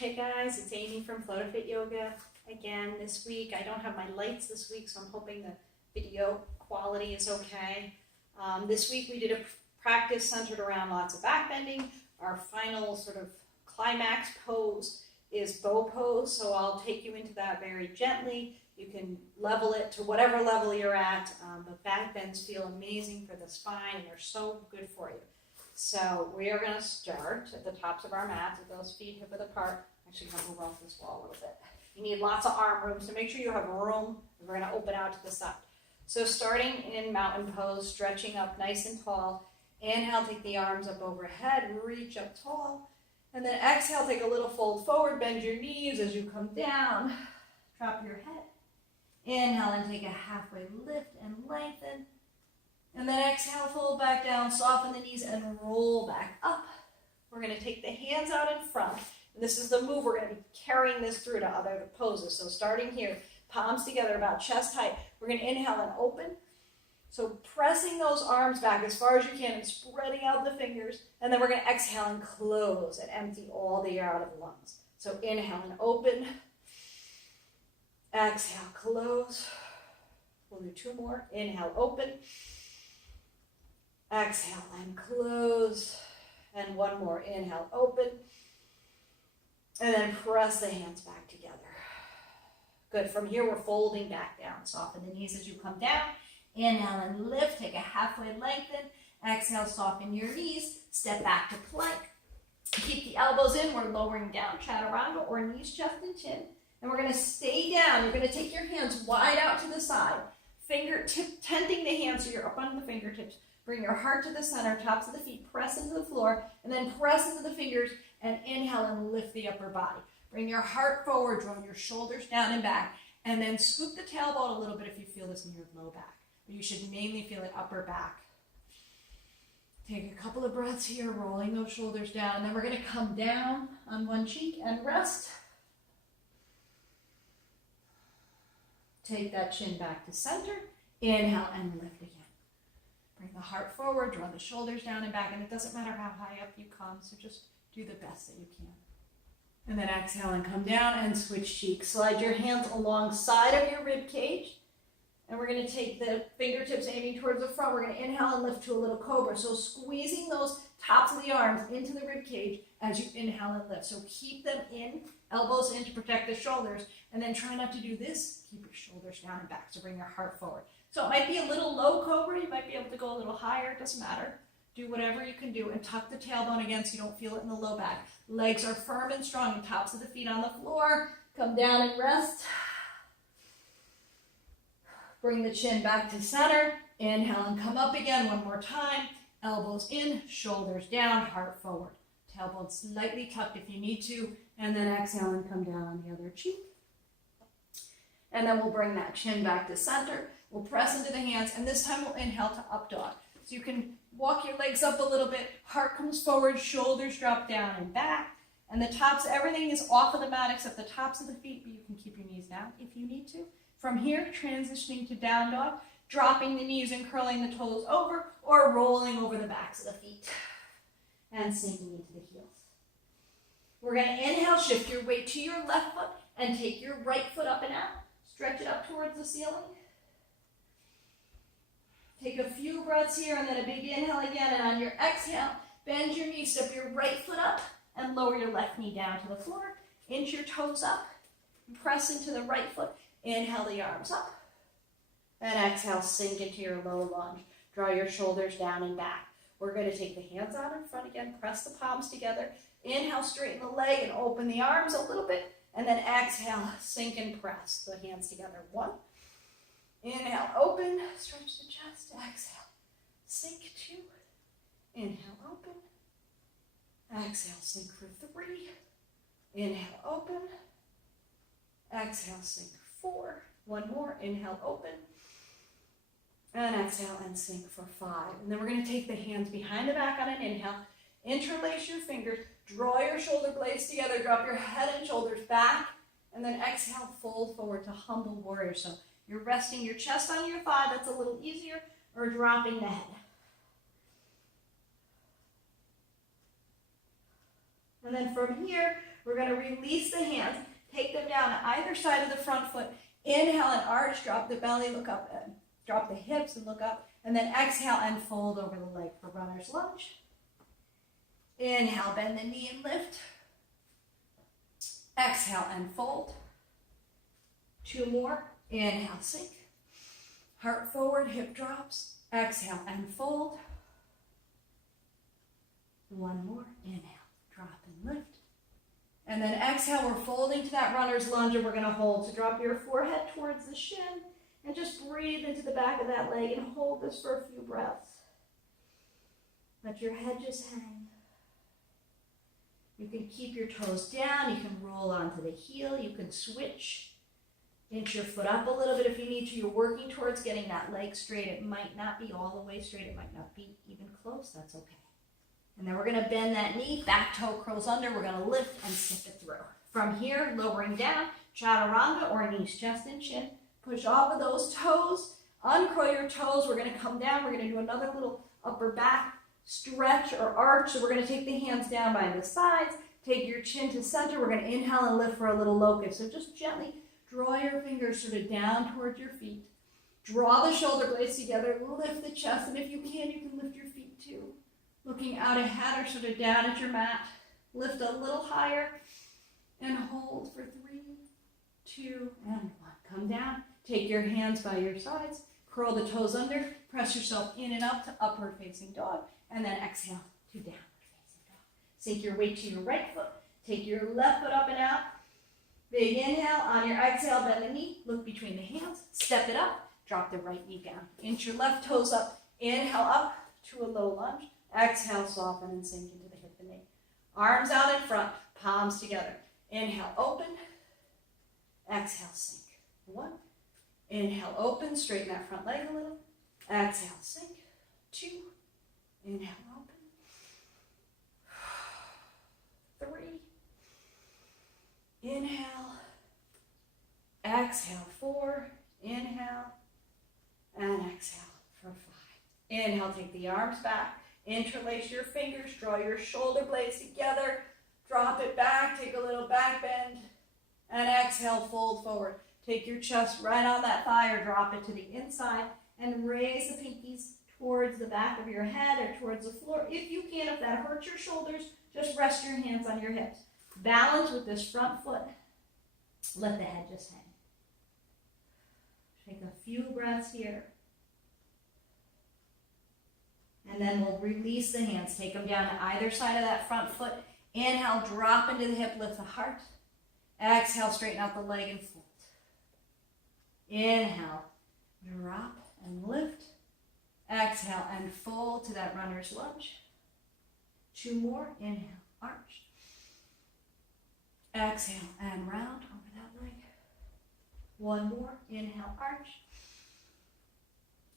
Hey guys, it's Amy from Flow to Fit Yoga. Again, this week, I don't have my lights this week, so I'm hoping the video quality is okay. This week we did a practice centered around lots of back bending. Our final sort of climax pose is bow pose, so I'll take you into that very gently. You can level it to whatever level you're at, but back bends feel amazing for the spine and they're so good for you. So we are going to start at the tops of our mats with those feet hip width apart. Actually, I'm going to move off this wall a little bit. You need lots of arm room, so make sure you have room. We're going to open out to the side. So starting in mountain pose, stretching up nice and tall. Inhale, take the arms up overhead, reach up tall. And then exhale, take a little fold forward, bend your knees as you come down. Drop your head. Inhale and take a halfway lift and lengthen. And then exhale, fold back down, soften the knees, and roll back up. We're going to take the hands out in front. And this is the move. We're going to be carrying this through to other poses. So starting here, palms together about chest height. We're going to inhale and open. So pressing those arms back as far as you can and spreading out the fingers. And then we're going to exhale and close and empty all the air out of the lungs. So inhale and open. Exhale, close. We'll do two more. Inhale, open. Exhale and close. And one more. Inhale, open. And then press the hands back together. Good. From here, we're folding back down. Soften the knees as you come down. Inhale and lift. Take a halfway lengthen. Exhale, soften your knees. Step back to plank. Keep the elbows in. We're lowering down. Chaturanga or knees, chest, and chin. And we're going to stay down. You're going to take your hands wide out to the side. Fingertip, tenting the hands so you're up on the fingertips. Bring your heart to the center, tops of the feet, press into the floor, and then press into the fingers, and inhale and lift the upper body. Bring your heart forward, draw your shoulders down and back, and then scoop the tailbone a little bit if you feel this in your low back. But you should mainly feel it upper back. Take a couple of breaths here, rolling those shoulders down, and then we're going to come down on one cheek and rest. Take that chin back to center. Inhale and lift again. Bring the heart forward, draw the shoulders down and back, and it doesn't matter how high up you come, so just do the best that you can. And then exhale and come down and switch cheeks. Slide your hands alongside of your rib cage, and we're going to take the fingertips aiming towards the front. We're going to inhale and lift to a little cobra, so squeezing those tops of the arms into the rib cage as you inhale and lift. So keep them in, elbows in to protect the shoulders, and then try not to do this. Keep your shoulders down and back, so bring your heart forward. So it might be a little low cobra, you might be able to go a little higher, it doesn't matter. Do whatever you can do and tuck the tailbone again so you don't feel it in the low back. Legs are firm and strong and tops of the feet on the floor. Come down and rest. Bring the chin back to center. Inhale and come up again one more time. Elbows in, shoulders down, heart forward. Tailbone slightly tucked if you need to. And then exhale and come down on the other cheek. And then we'll bring that chin back to center. We'll press into the hands, and this time we'll inhale to up dog. So you can walk your legs up a little bit, heart comes forward, shoulders drop down and back, and the tops, everything is off of the mat except the tops of the feet, but you can keep your knees down if you need to. From here, transitioning to down dog, dropping the knees and curling the toes over, or rolling over the backs of the feet, and sinking into the heels. We're going to inhale, shift your weight to your left foot, and take your right foot up and out. Stretch it up towards the ceiling. Take a few breaths here and then a big inhale again. And on your exhale, bend your knees, step your right foot up and lower your left knee down to the floor. Inch your toes up. Press into the right foot. Inhale the arms up. And exhale, sink into your low lunge. Draw your shoulders down and back. We're going to take the hands out in front again. Press the palms together. Inhale, straighten the leg and open the arms a little bit. And then exhale, sink and press the hands together. One. Inhale, open, stretch the chest. Exhale, sink two. Inhale, open. Exhale, sink for three. Inhale, open. Exhale, sink four. One more. Inhale, open. And exhale and sink for five. And then we're going to take the hands behind the back on an inhale. Interlace your fingers. Draw your shoulder blades together. Drop your head and shoulders back. And then exhale, fold forward to humble warrior. So you're resting your chest on your thigh. That's a little easier. Or dropping the head. And then from here, We're going to release the hands, take them down to either side of the front foot. Inhale and arch, drop the belly, look up, and drop the hips and look up. And then exhale and fold over the leg for runner's lunge. Inhale, bend the knee and lift. Exhale and fold. 2 more. Inhale, sink. Heart forward, hip drops. Exhale and fold. 1 more. Inhale, drop and lift. And then exhale, we're folding to that runner's lunge, and we're going to hold. So drop your forehead towards the shin and just breathe into the back of that leg and hold this for a few breaths. Let your head just hang. You can keep your toes down. You can roll onto the heel. You can switch. Inch your foot up a little bit if you need to. You're working towards getting that leg straight. It might not be all the way straight. It might not be even close. That's okay. And then we're going to bend that knee, back toe curls under. We're going to lift and step it through. From here, lowering down, chaturanga or knees, chest and chin. Push off of those toes. Uncurl your toes. We're going to come down. We're going to do another little upper back stretch or arch. So we're going to take the hands down by the sides. Take your chin to center. We're going to inhale and lift for a little locust. So just gently draw your fingers sort of down towards your feet. Draw the shoulder blades together. Lift the chest. And if you can lift your feet too. Looking out ahead or sort of down at your mat. Lift a little higher and hold for 3, 2, and 1. Come down. Take your hands by your sides. Curl the toes under. Press yourself in and up to upward facing dog. And then exhale to downward facing dog. Sink your weight to your right foot. Take your left foot up and out. Big inhale. On your exhale, bend the knee. Look between the hands. Step it up. Drop the right knee down. Inch your left toes up. Inhale up to a low lunge. Exhale, soften and sink into the hip and knee. Arms out in front, palms together. Inhale, open. Exhale, sink. 1. Inhale, open, straighten that front leg a little. Exhale, sink. 2. Inhale, open. 3. Inhale. Exhale, 4. Inhale. And exhale for 5. Inhale, take the arms back. Interlace your fingers, draw your shoulder blades together, drop it back, take a little back bend, and exhale, fold forward. Take your chest right on that thigh or drop it to the inside and raise the pinkies towards the back of your head or towards the floor. If you can, if that hurts your shoulders, just rest your hands on your hips. Balance with this front foot. Let the head just hang. Take a few breaths here. And then we'll release the hands. Take them down to either side of that front foot. Inhale, drop into the hip, lift the heart. Exhale, straighten out the leg and fold. Inhale, drop and lift. Exhale and fold to that runner's lunge. 2 more. Inhale, arch. Exhale and round over that leg. 1 more. Inhale, arch.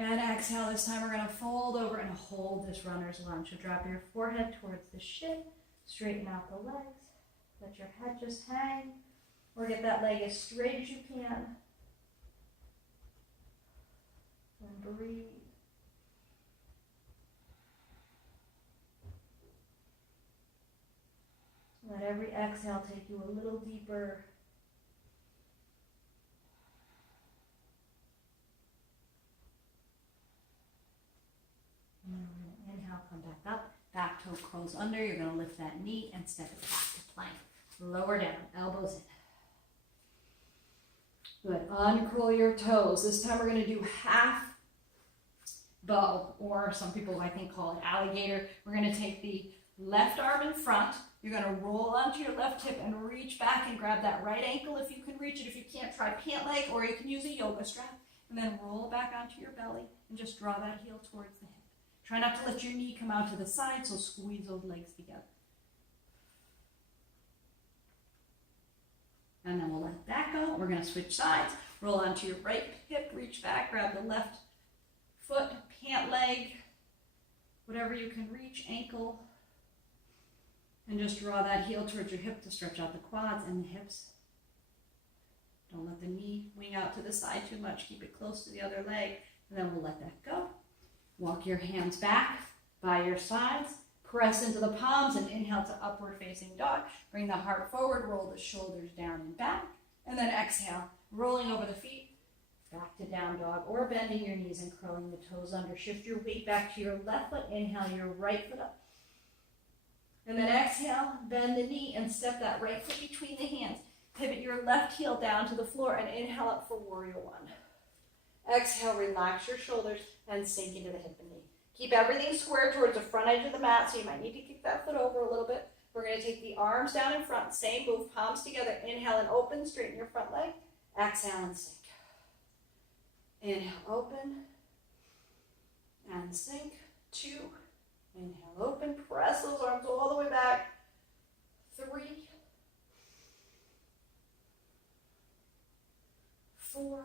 And exhale, this time we're going to fold over and hold this runner's lunge. So drop your forehead towards the shin, straighten out the legs, let your head just hang, or get that leg as straight as you can. And breathe. Let every exhale take you a little deeper. Inhale, come back up. Back toe curls under. You're going to lift that knee and step it back to plank. Lower down, elbows in. Good. Uncurl your toes. This time we're going to do half bow, or some people I think call it alligator. We're going to take the left arm in front. You're going to roll onto your left hip and reach back and grab that right ankle if you can reach it. If you can't, try pant leg, or you can use a yoga strap. And then roll back onto your belly and just draw that heel towards the hip. Try not to let your knee come out to the side, so squeeze those legs together. And then we'll let that go. We're going to switch sides. Roll onto your right hip, reach back, grab the left foot, pant leg, whatever you can reach, ankle. And just draw that heel towards your hip to stretch out the quads and the hips. Don't let the knee wing out to the side too much. Keep it close to the other leg. And then we'll let that go. Walk your hands back by your sides. Press into the palms and inhale to upward facing dog. Bring the heart forward, roll the shoulders down and back. And then exhale, rolling over the feet, back to down dog, or bending your knees and curling the toes under. Shift your weight back to your left foot. Inhale your right foot up. And then exhale, bend the knee and step that right foot between the hands. Pivot your left heel down to the floor and inhale up for warrior one. Exhale, relax your shoulders and sink into the hip and knee. Keep everything square towards the front edge of the mat, so you might need to kick that foot over a little bit. We're going to take the arms down in front, same move, palms together. Inhale and open, straighten your front leg. Exhale and sink. Inhale, open, and sink. 2. Inhale, open, press those arms all the way back. 3, 4,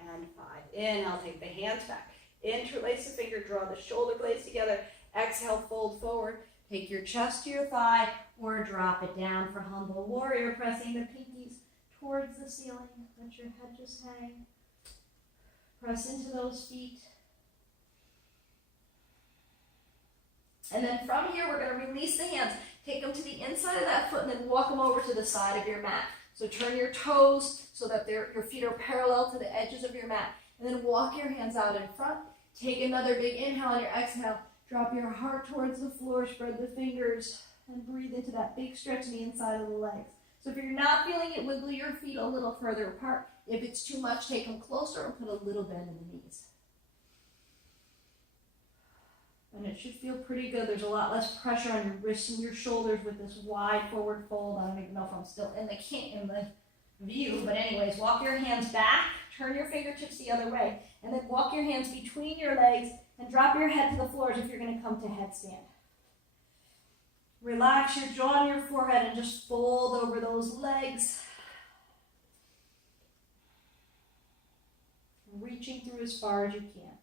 and 5. Inhale, take the hands back. Interlace the finger, draw the shoulder blades together. Exhale, fold forward. Take your chest to your thigh or drop it down for humble warrior, pressing the pinkies towards the ceiling. Let your head just hang. Press into those feet. And then from here, we're going to release the hands. Take them to the inside of that foot and then walk them over to the side of your mat. So turn your toes so that your feet are parallel to the edges of your mat. And then walk your hands out in front. Take another big inhale on your exhale. Drop your heart towards the floor. Spread the fingers and breathe into that big stretch in the inside of the legs. So if you're not feeling it, wiggle your feet a little further apart. If it's too much, take them closer and put a little bend in the knees. And it should feel pretty good. There's a lot less pressure on your wrists and your shoulders with this wide forward fold. I don't even know if I'm still in the view, but anyways, walk your hands back, turn your fingertips the other way, and then walk your hands between your legs and drop your head to the floor as if you're going to come to headstand. Relax your jaw and your forehead and just fold over those legs. Reaching through as far as you can.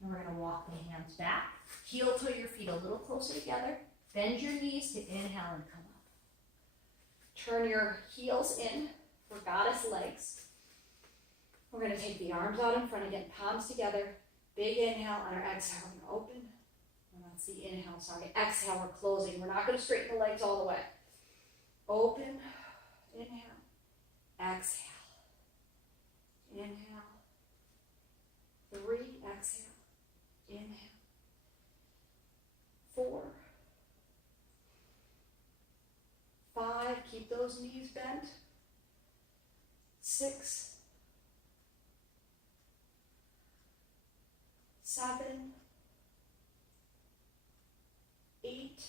And we're going to walk the hands back. Heel toe your feet a little closer together. Bend your knees to inhale and come up. Turn your heels in for goddess legs. We're going to take the arms out in front again, palms together. Big inhale on our exhale. We're going to open. And that's the inhale, sorry. Exhale, we're closing. We're not going to straighten the legs all the way. Open, inhale, exhale. Inhale. 3, exhale. Inhale. 4, 5, keep those knees bent. 6, 7, 8,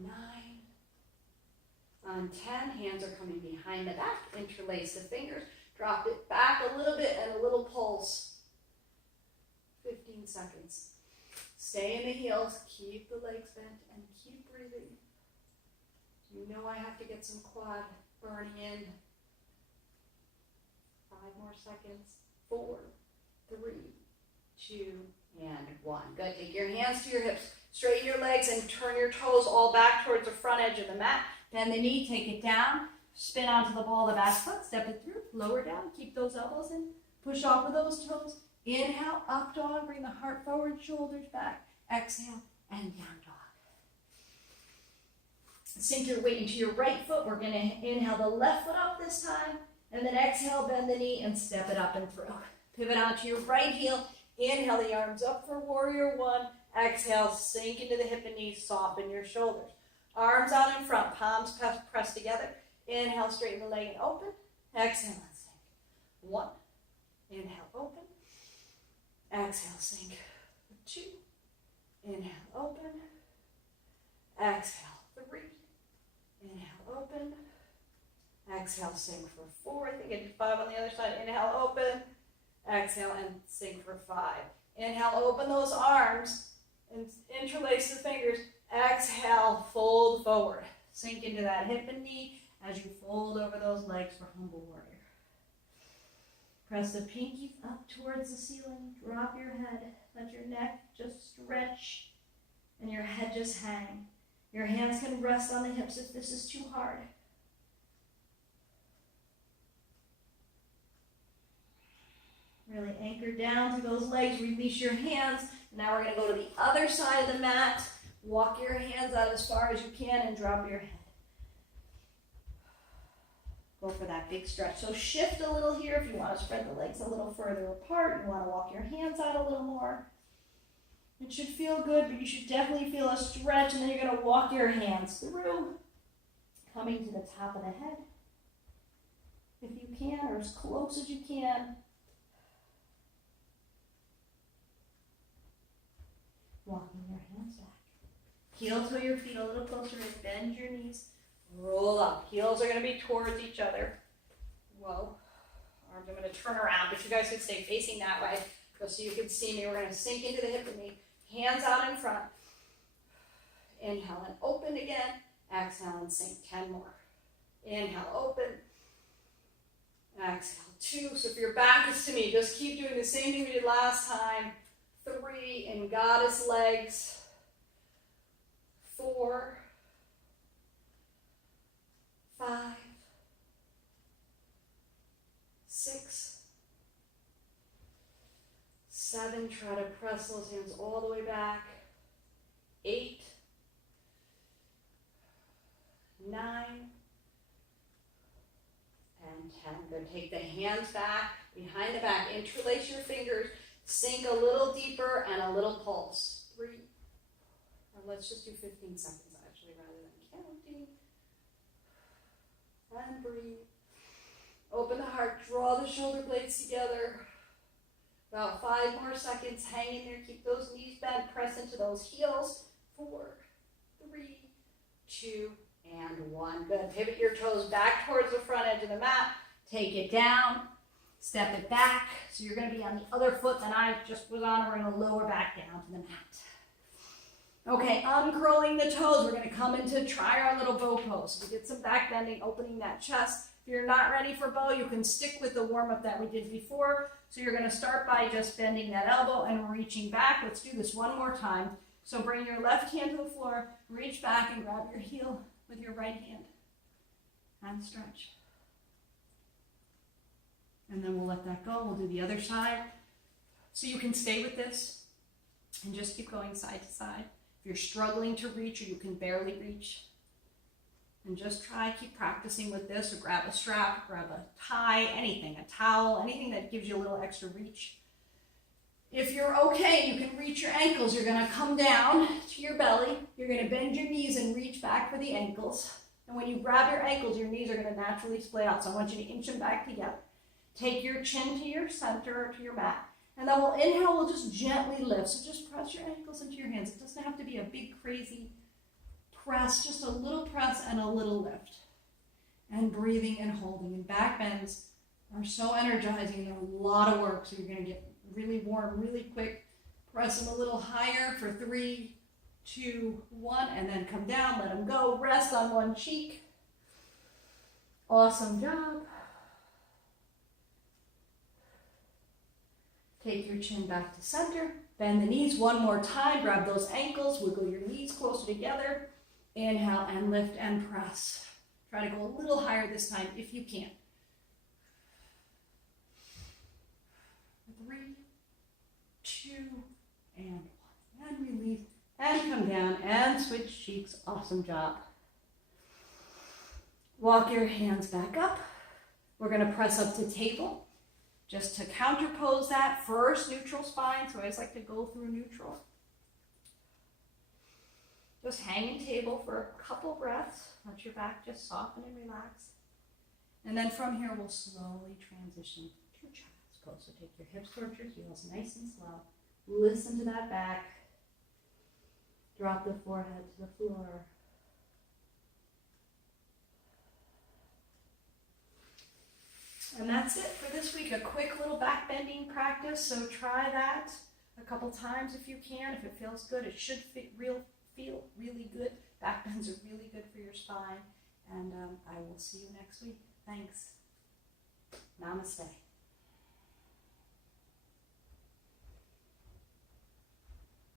9, on 10, hands are coming behind the back. Interlace the fingers. Drop it back a little bit and a little pulse. 15 seconds. Stay in the heels. Keep the legs bent and keep breathing. You know I have to get some quad burning in. 5 more seconds. 4, 3, 2, and 1. Good. Take your hands to your hips. Straighten your legs and turn your toes all back towards the front edge of the mat. Bend the knee, take it down. Spin onto the ball of the back foot. Step it through. Lower down. Keep those elbows in. Push off of those toes. Inhale, up dog. Bring the heart forward, shoulders back. Exhale, and down dog. Sink your weight into your right foot. We're going to inhale the left foot up this time. And then exhale, bend the knee, and step it up and through. Pivot onto your right heel. Inhale the arms up for warrior one. Exhale, sink into the hip and knees. Soften your shoulders. Arms out in front. Palms pressed together. Inhale, straighten the leg and open. Exhale and sink. 1. Inhale, open. Exhale, sink. 2. Inhale, open. Exhale, 3. Inhale, open. Exhale, sink for 4. I think I did 5 on the other side. Inhale, open. Exhale, and sink for 5. Inhale, open those arms and interlace the fingers. Exhale, fold forward. Sink into that hip and knee as you fold over those legs for humble warrior. Press the pinkies up towards the ceiling. Drop your head. Let your neck just stretch and your head just hang. Your hands can rest on the hips if this is too hard. Really anchor down through those legs, release your hands. Now we're going to go to the other side of the mat. Walk your hands out as far as you can and drop your head. Go for that big stretch. So shift a little here if you want to spread the legs a little further apart. You want to walk your hands out a little more. It should feel good, but you should definitely feel a stretch, and then you're going to walk your hands through, coming to the top of the head, if you can, or as close as you can. Walking your hands back. Heel to your feet a little closer and bend your knees. Roll up. Heels are going to be towards each other. Whoa. Arms, I'm going to turn around, but you guys can stay facing that way just so you can see me. We're going to sink into the hip with me. Hands out in front. Inhale and open again. Exhale and sink. 10 more. Inhale, open. Exhale, 2. So if your back is to me, just keep doing the same thing we did last time. 3 in goddess legs. 4, 5, 6, 7. Try to press those hands all the way back. 8, 9, and 10. Good. Take the hands back, behind the back. Interlace your fingers. Sink a little deeper and a little pulse. 3. Or let's just do 15 seconds actually rather than counting. And breathe. Open the heart. Draw the shoulder blades together. About 5 more seconds. Hang in there. Keep those knees bent. Press into those heels. 4, 3, 2, and 1. Good. Pivot your toes back towards the front edge of the mat. Take it down. Step it back. So you're going to be on the other foot that I just was on. We're going to lower back down to the mat. Okay, uncurling the toes. We're going to come into try our little bow pose. We did some back bending, opening that chest. If you're not ready for bow, you can stick with the warm-up that we did before. So you're going to start by just bending that elbow and reaching back. Let's do this one more time. So bring your left hand to the floor, reach back and grab your heel with your right hand. And stretch. And then we'll let that go. We'll do the other side. So you can stay with this and just keep going side to side. If you're struggling to reach or you can barely reach, and just try, keep practicing with this, or grab a strap, grab a tie, anything, a towel, anything that gives you a little extra reach. If you're okay, you can reach your ankles. You're going to come down to your belly. You're going to bend your knees and reach back for the ankles. And when you grab your ankles, your knees are going to naturally splay out. So I want you to inch them back together. Take your chin to your center or to your mat. And then we'll inhale, we'll just gently lift. So just press your ankles into your hands. It doesn't have to be a big, crazy press, just a little press and a little lift. And breathing and holding. And back bends are so energizing. They're a lot of work, so you're going to get really warm really quick. Press them a little higher for 3, 2, 1, and then come down, let them go. Rest on one cheek. Awesome job. Take your chin back to center. Bend the knees one more time. Grab those ankles. Wiggle your knees closer together. Inhale and lift and press. Try to go a little higher this time if you can. 3, 2, and 1. And release. And come down and switch cheeks. Awesome job. Walk your hands back up. We're going to press up to table. Just to counterpose that, first neutral spine. So I always like to go through neutral. Just hang in table for a couple breaths. Let your back just soften and relax. And then from here, we'll slowly transition to child's pose. So take your hips towards your heels, nice and slow. Listen to that back. Drop the forehead to the floor. And that's it for this week, a quick little back bending practice. So try that a couple times if you can. If it feels good, it should feel really good. Back bends are really good for your spine. And I will see you next week. Thanks. Namaste.